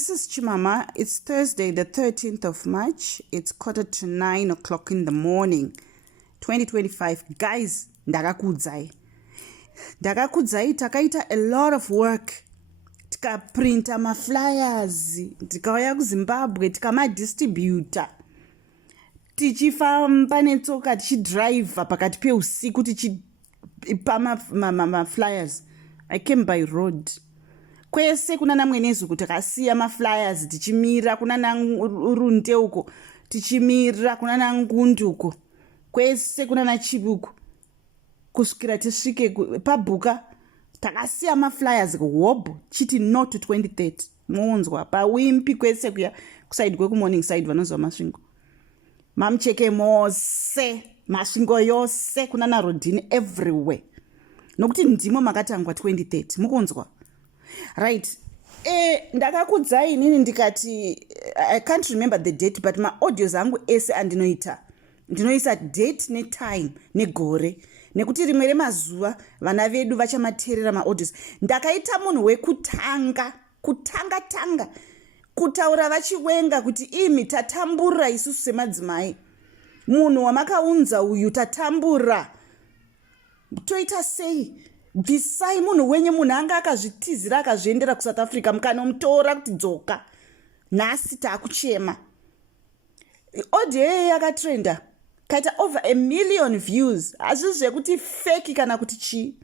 This is Chimhamha. It's Thursday, the 13th of March. It's 8:45 in the morning, 2025. Guys, ndakakudzai. Takaita a lot of work. Tikaprinta flyers. Tikauya kuZimbabwe, tikama-distributor. Tichifamba netsoka tichidrive pakati peusiku tichipa flyers. I came by road. Kwese kuna namwenezu kuti akasiya flyers tichimira, kuna Runde uko tichimira, kuna Ngundu uko kwese, kuna Nachibuko kusukira tisvike pabhuka takasiya flyers kuhobho chiti no to 2030 muunzwa pawimpi kwese kuya kusaidi kwekumorning side vanozwa masvingo mamucheke mose masvingo yose kuna Narodini everywhere nokuti ndimo makatangwa 2030 mukunzwa. Right. Ndakakudzai inini ndikati I can't remember the date but audios angu ese ndinoisa date netime negore nekuti rimwe remazuva vana vedu vachamateerera audios. Ndakaita munhu wekutanga tanga kutaura vachiwenga kuti imi tatambura isusu semadzimai, munhu wamakaunza uyu tatambura, toita sei? Bvisai munhu wenye, munhu anga akazvitizira akazviendera kuSouth Africa mukanomutora kuti dzoka, nhasi taakuchema. Audio yakatrenda kaita over 1 million views. Hazvisi zvekuti fake kana kuti chii.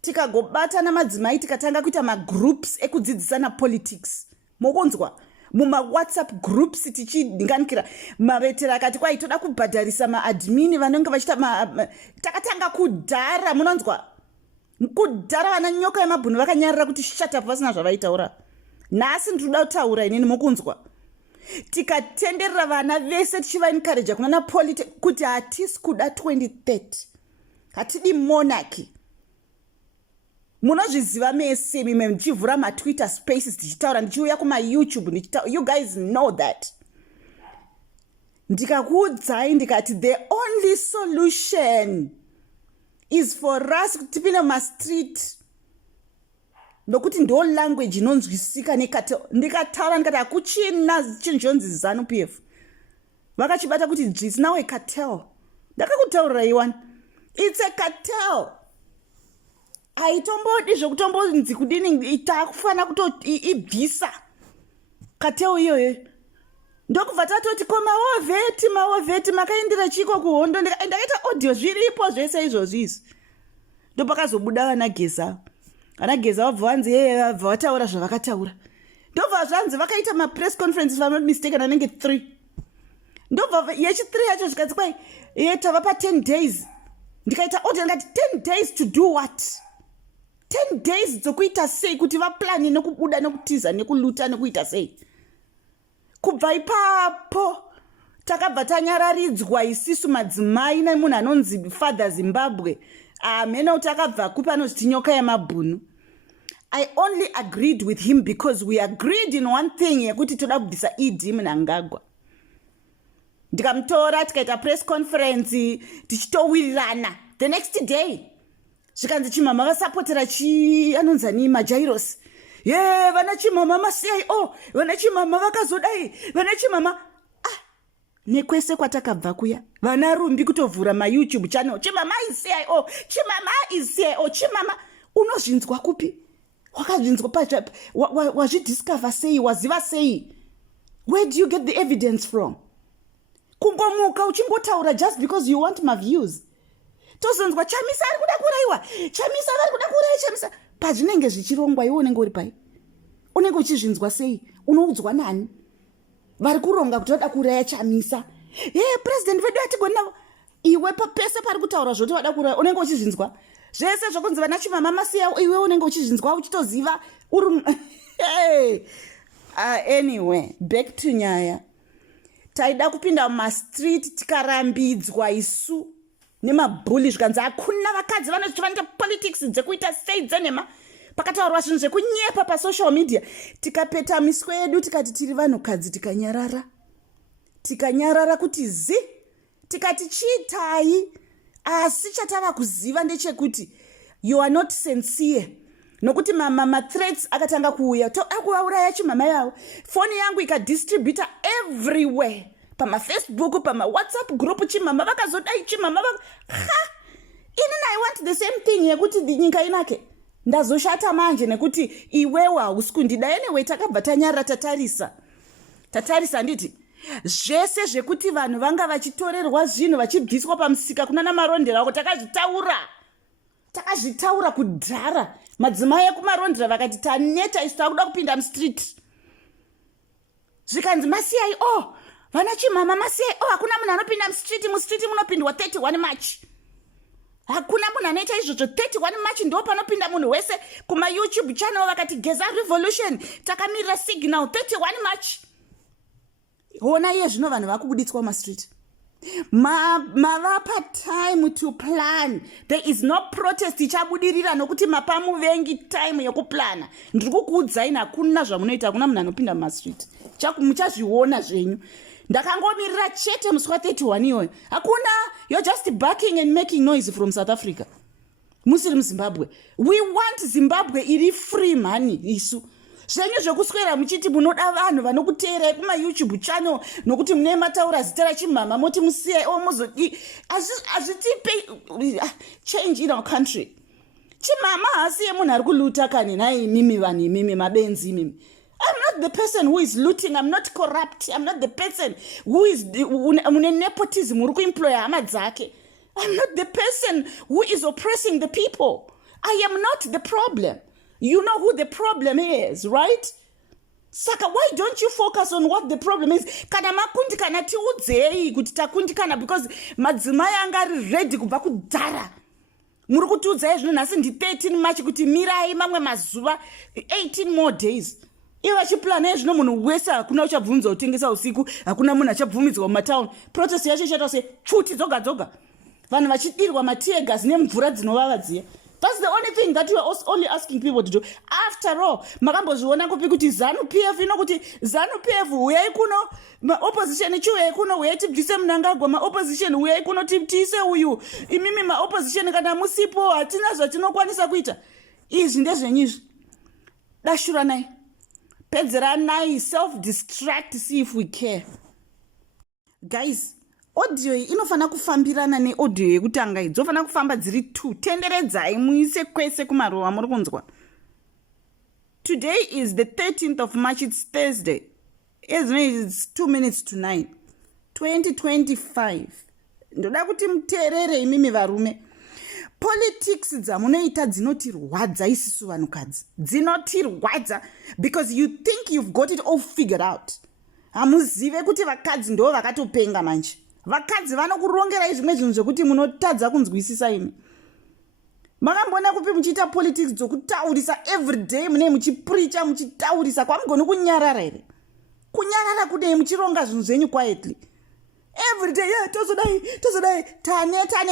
Tikagobatana madzimai tikatanga kuita magroups ekudzidzisana politics. Mukunzwa WhatsApp groups tichidinganikira mavetera akati kwai toda kubhadharisa maadmin vanenge vachita takatanga kudhara, munonzwa kudhara vana nyoka yemabhunu vakanyarira kuti shut up vasina zvavaitaura. Nhasi ndinoda kutaura inini, mukunzwa tikatenderera vana vese tichivaencourage kunana politics kuti hatisi kuda 2030, hatidi monarchy. Munozviziva mese mime ndichivhura maTwitter spaces tichitaura, ndichiuya kumaYouTube you guys know that. Ndikakuudzai ndikati the only solution is for us kuti tipinde mumastreet nokuti ndo language inonzwisika ndikataura ndikati hakuchina chinhu chonzi ZANU-PF. Vakachibata kuti it's now a cartel. Ndakakutaurira iwani, it's a cartel. Aitombodi zvekutombonzi kudini itakufana kutoibvisa cartel iyoyo. Ndokubva tatoti ko mawovheti makaendera chiko kuhondo. Ndakaita audio zviripo zvese izvozvi. Ndopakazobuda vanageza wabva vanzi vabva vataura zvavakataura. Ndobva zvanzi vakaita mapress conferences, if I'm not mistaken, anenge 3. Ndobva yechi3 yacho zvikati kwai tava pa 10 days. Ndikaita audio ndikati 10 days to do what? 10 days dzokuita sei kuti vaplani nekubuda nekutiza nekuluta nekuita sei? Kubva ipapo takabva tanyararidzwa isisu madzimai nemunhu anonzi Father Zimbabwe. Mhena kuti akabva kupanoti nyoka yemabhunu. I only agreed with him because we agreed in one thing yekuti toda kubvisa Idi Mnangagwa. Ndikamutora tikaita press conference tichitowirirana. The next day zvikanzi Chimhamha vasapotera anonzani Majairos. Vana Chimhamha maCIO, vana Chimhamha vakazodai, vana Chimhamha. Nekwese kwatakabva kuya vana rumbi kutovhura maYouTube channel. Chimhamha is CIO, Chimhamha is CIO, Chimhamha. Unozvinzwa kupi? Wakazvinzwa pacha, wazvidiscover sei, waziva sei? Where do you get the evidence from? Kungomuka uchingotaura just because you want my views. Tozonzwa Chamisa ari kuda kuraiwa, Chamisa ari kuda kurai, Chamisa. Pazvinenge zvichirongwa iwe unenge uri pai? Unenge uchizvinzwa sei? Unoudzwa nani? Vari kuronga kuti vada kuraya Chamisa. President vedu atigona iwe papese pari kutaura zvoti vada kuraya unenge uchizvinzwa. Zvese zvokunzi vana Chimhamha masiya iwe unenge uchizvinzwa uchitoziva uri anyway, back to nyaya. Taida kupinda mumastreet tikarambidzwa isu nemabhuli zvikanzi hakuna vakadzi vanoti vanoita politics dzekuita sei dzenhema. Pakataurwa zvinhu zvekunyepa pasocial media. Tikapeta miswe yedu tikati tiri vanhukadzi tikanyarara kuti tikati chiitai. Asi chatava kuziva ndechekuti you are not sincere. nokuti threats akatanga kuuya akuvauraya Chimhamha yavo. Foni yangu ikadistributa everywhere, pamafacebook, pamawhatsapp group. Chimhamha vakazodai Chimhamha inini I want the same thing yekuti nyika inake. Ndazoshata manje nekuti iwewe hausi kundida. Anyway, takabva tanyarara tatarisa nditi zvese zvekuti vanhu vanga vachitorerwa zvinhu vachibviswa pamusika kuna namarondera ako takazvitaura kudhara. Madzimai ekumarondera vakati taneta isu takuda kupinda mustreet. Zvikanzi masiyai vana Chimhamha masiyai hakuna munhu anopinda mustreet munopindwa 31 March. Hakuna munhu anoita izvozvo. 31 March ndo panopinda munhu wese. Kuma YouTube channel vakati Geza Revolution takamirira signal 31 March. Ona iye zvino vanhu vakubuditswa mastreet. Mavapa time to plan. There is no protest ichabudirira nokuti mapamuvengi time yokuplana. Ndiri kukuudzai hakuna zvamunoita, hakuna munhu anopinda mastreet. Muchazviona zvenyu. Ndakangomirira chete musi wa 31 iyoyo. Hakuna, you're just barking and making noise from South Africa. Musiri muZimbabwe. We want Zimbabwe iri free money isu. Zvenyu zvekuswera muchiti munoda vanhu vanokuteerai kuma YouTube channel nokuti mune mataura zita raChimhamha moti musiyai muzodi azvitipe change in our country. Chimhamha hasiye munhu ari kuluta kani nai mimi vanhu imimi mabenzi imimi. I'm not the person who is looting. I'm not corrupt. I'm not the person who is nepotism uri kuemploya hama dzake. I'm not the person who is oppressing the people. I am not the problem. You know who the problem is, right? Saka, why don't you focus on what the problem is? Kana makundikana tiudzei kuti takundikana because madzimai anga ari ready kubva kudhara. Muri kutiudzai zvino nhasi ndi 13 March kuti mirai mamwe mazuva 18 more days. Iwe vachiplana zvino munhu wese hakuna uchabvunzwa kutengesa usiku, hakuna munhu achabvumidzwa mumatown. Protest yacho ichaita se chuti dzoga. Vanhu vachidirwa matear gas nemvura dzinovava dziya. That's the only thing that you are only asking people to do. After all, makambozviona kupi kuti ZANU-PF inokuti ZANU-PF uyai kuno, ma-opposition chiuyai kuno uyai tibvise Mnangagwa, ma-opposition uyai kuno tiise uyu. Imimi ma-opposition kana musipo hatina zvatinokwanisa kuita. Izvi ndezvenyizvi. Dashuranai. Pedzeranai, self-distract, see if we care. Guys, audio inofana kufambirana neaudio yekutanga idzofana kufamba dziri 2. Tenderedzai muise kwese kumaruva muri kunzwa. Today is the 13th of March, it's Thursday. It's 2 minutes to 9. 2025. Ndoda kuti muteerere imimi varume. Politics dzamunoita dzinotirwadza isusu vanhukadzi. Dzinotirwadza because you think you've got it all figured out. Hamuzive kuti vakadzi ndo vakatopenga manje. Vakadzi vanokurongerai zvimwe zvinhu zvekuti munotadza kunzwisisa imi. Makambona kupi muchiita politics dzokutaurisa everyday mune muchipreacha muchitaurisa kwamugoni kunyarara here. Kunyarara kudai muchironga zvinhu zvenyu quietly. Everyday tozodai taneta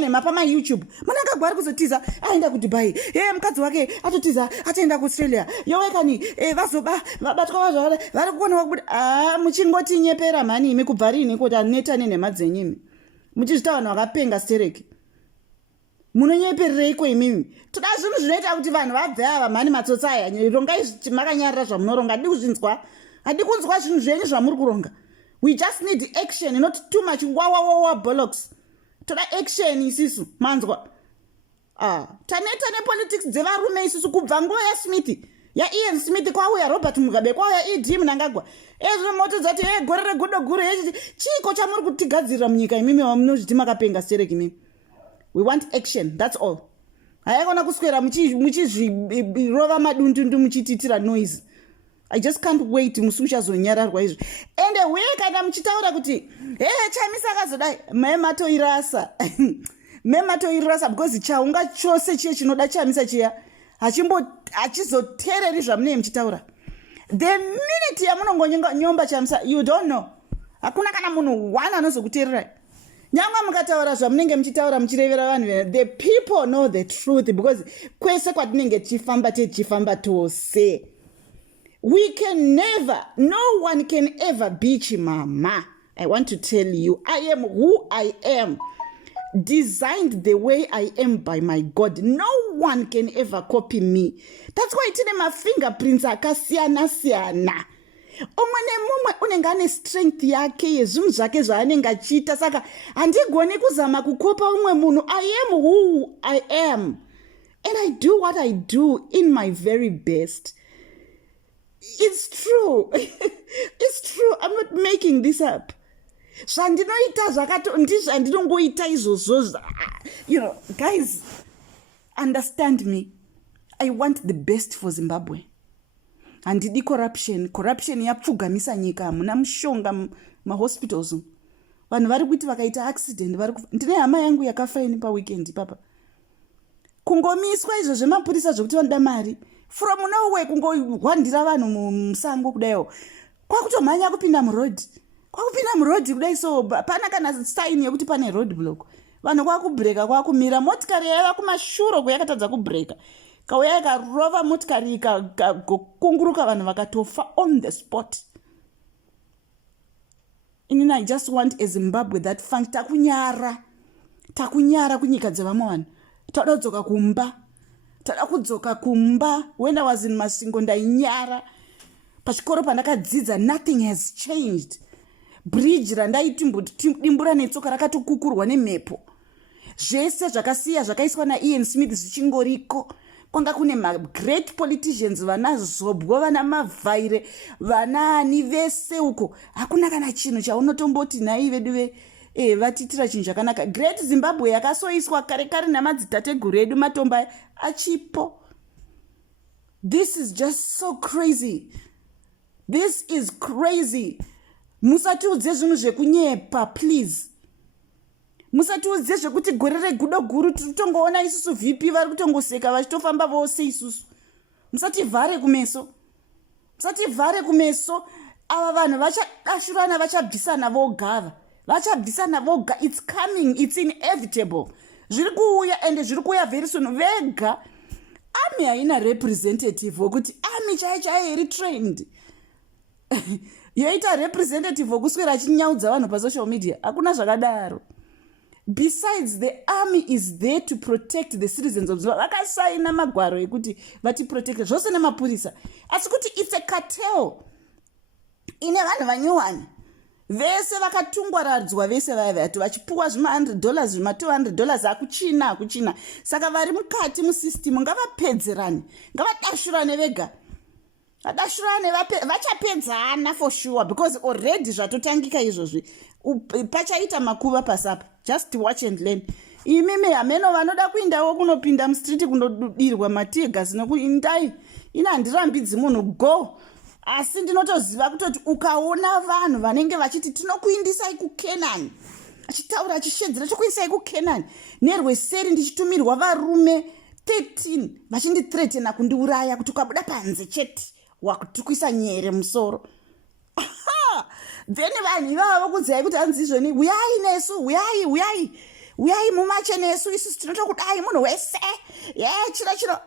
nema pama YouTube. Mwananga gwari kuzotiza aenda kuDubai. Mukadzi wake atotiza ataenda kuAustralia. Yowekani vazoba vabatwa vazvara vari kuona kuti muchingoti nyepera mani imi kubvarini kuti aneta nema dzenyimi. Muchizvita vanhu vakapenga stereki. Munonyepereiko imimi? Toda zvinhu zvinoita kuti vanhu vabve ava mani matsotsa aya. Rongai makanyarara zvamunoronga. Hadi kunzwa zvinhu zvenyu zvamuri kuronga. We just need action, not too much wawa bollocks. Toda action isisu manzwa. Taneta nepolitics dzevarume isusu kubva nguva yaSmith. Ian Smith kwauya Robert Mugabe kwauya ED Mnangagwa. Ezvo moto dzati gore regodo guru chiko chamuri kutigadzirira munyika imimi vamunozviti makapenga stereki imimi. We want action, that's all. Haikona kuswera muchizvirova madundundu muchititira noise. I just can't wait musi uchazonyararwa izvo. Ende kana muchitaura kuti chamisa akazodai mematoirasa because chaunga chose chiye chinoda chamisa chiya hachizoteereri zvamunenge muchitaura. The minute yamunongonyomba chamisa, you don't know. Hakuna kana munhu one anozokuteererai. Nyangwa mukataura zvamunenge muchitaura muchirevera vanhu, the people know the truth because kwese kwatinenge tichifamba tose. We can never, no one can ever be Chimhamha. I want to tell you, I am who I am. designed the way I am by my God. No one can ever copy me. That's why tine mafingerprints akasiyana-siyana. Umwe nemumwe unenge ane strength yake yezvinhu zvake zvaanenge achiita, saka handigoni kuzama kukopa umwe munhu. I am who I am, and I do what I do in my very best. It's true. It's true. I'm not making this up. Zvandinoita zvakato ndizvo andinongoita izvozvo. You know, guys, understand me. I want the best for Zimbabwe. Handidi corruption yapfugamisa nyika. Hamuna mushonga mahospitals. Vanhu vari kuti vakaita accident ndine hama yangu yakafa ini paweekend papa. Kungomiswa izvo zvemapurisa zvokuti vanoda mari from nowhere, kungohwandira vanhu musango kudayo, kwakutomhanya kupinda muroad kudai. So pana kana sign yekuti pane road block, vanhu kwakubreka, kwakumira. Motikari yaiva kumashuro kwayakatadza kubreka, kauya ikarova motikari ikakunguruka, vanhu vakatofa on the spot. Inini I just want a Zimbabwe that takunyara kunyika dzevamwe vanhu. Toda kudzoka kumba. When I was in Masingo ndainyara. Pachikoro pandakadzidza, nothing has changed. Bridge randaidimbura netsoka rakatokukurwa nemhepo. Zvese zvakasiya zvakaiswa naIan Smith zvichingoriko. Kwanga kune great politicians, vana Zobwo, vana Mavhaire, vana ani vese uko. Hakuna kana chinhu chaunotomboti nai vedu vatitira chinhu chakanaka. Great Zimbabwe yakasoiswa kare namadzitateguru edu matomba achipo. This is just so crazy. This is crazy. Musatiudze zvinhu zvekunyepa, please. Musatiudze zvekuti gore regudo guru tinotongoona isusu VP vari kutongoseka vachitofamba vose isusu. Musativhare kumeso. Ava vanhu vachadashurana, vachabvisana vogava. It's coming, it's inevitable. Zviri kuuya, and zviri kuuya very soon. Vega army haina representative wokuti army chaiyo iri trained. Yoita representative wokuswera achinyaudza vanhu pasocial media. Hakuna zvakadaro. Besides, the army is there to protect the citizens of Zimbabwe. Vakasaina magwaro ekuti vati protect zvose nemapurisa. Asi kuti it's a cartel. Ine vanhu vanyuwani. Vese vakatungwaradzwa, vese vavatu vachipuwa $100, $200 akuchina. Saka vari mukati musystem ngavapedzerane, ngavadashurane vega. Vadashurane vachapedzana for sure, because already zvatotangika izvozvi. Pachaita makuva pasapa. Just watch and learn. Imimi ameno vanoda kuindawo kunopinda Mustreet kundodirwa mategas nokuindai. Ina handirambidzi munhu go. Asi ndinotoziva kutoti ukaona vanhu vanenge vachiti tinokuindisai kuKenani, achitaura achishedzera chokuisai kuKenani, nerweseri ndichitumirwa varume 13 vachindithreatena kundiuraya kuti ukabuda panze chete wakutukwisa nyere musoro. Then vanhu ivavo vokudzai kuti hanzi izvoni, uyai nesu, uyai mumache nesu, isusu tinotokudai munhu wese, chino.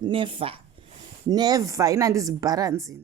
Never. Ina handizibharanzini.